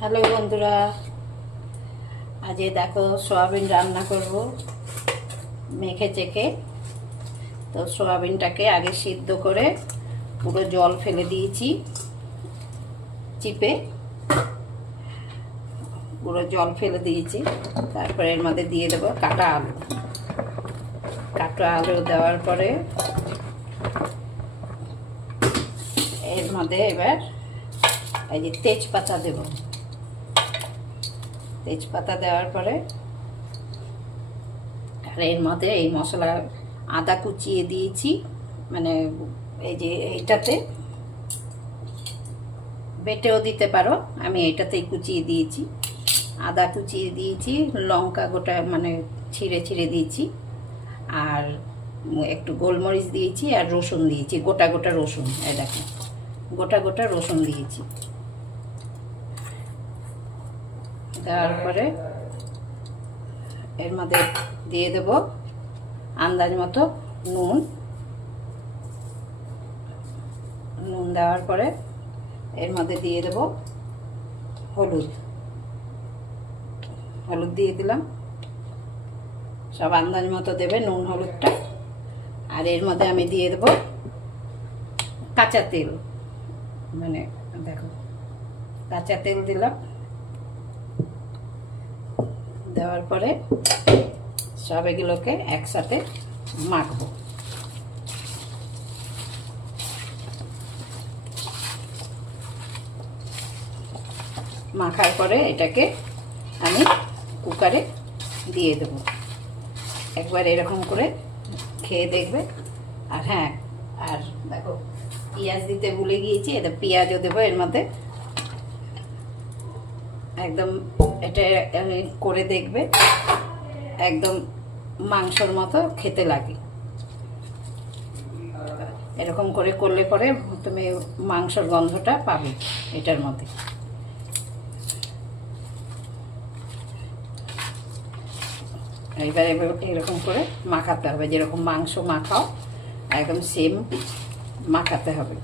Hello বন্ধুরা, আজ দেখো সোয়াবিন রান্না করব মেখে চেখে। তো সোয়াবিনটাকে আগে সিদ্ধ করে পুরো জল ফেলে দিয়েছি, চিপে পুরো জল ফেলে দিয়েছি। তারপরে এর মধ্যে দিয়ে দেবো কাটা আলু। কাটা আলু দেওয়ার পরে এর মধ্যে এবার এই যে তেজপাতা দেব। তেজপাতা দেওয়ার পরে আর এর মধ্যে এই মশলা আদা কুচিয়ে দিয়েছি, মানে এই যে এইটাতে বেটেও দিতে পারো, আমি এইটাতেই কুচিয়ে দিয়েছি। আদা কুচিয়ে দিয়েছি, লঙ্কা গোটা মানে ছিঁড়ে ছিঁড়ে দিয়েছি, আর একটু গোলমরিচ দিয়েছি, আর রসুন দিয়েছি, গোটা গোটা রসুন। এই দেখো গোটা গোটা রসুন দিয়েছি। দেওয়ার পরে এর মধ্যে দিয়ে দেব আন্দাজ মতো নুন। নুন দেওয়ার পরে এর মধ্যে দিয়ে দেব হলুদ। হলুদ দিয়ে দিলাম, সব আন্দাজ মতো দেবে নুন হলুদটা। আর এর মধ্যে আমি দিয়ে দেব কাঁচা তেল, মানে দেখো কাঁচা তেল দিলাম। দেওয়ার পরে সব এগুলোকে একসাথে মাখবো। মাখার পরে এটাকে আমি কুকারে দিয়ে দেব। একবার এরকম করে খেয়ে দেখবে। আর হ্যাঁ, আর দেখো পেঁয়াজ দিতে ভুলে গিয়েছি, এটা পেঁয়াজও দেবো এর মধ্যে। একদম এটা করে দেখবে, একদম মাংসর মতো খেতে লাগে। এরকম করে করলে পরে তুমি মাংসর গন্ধটা পাবে এটার মধ্যে। এবার এরকম করে মাখাতে হবে, যেরকম মাংস মাখাও একদম সেম মাখাতে হবে।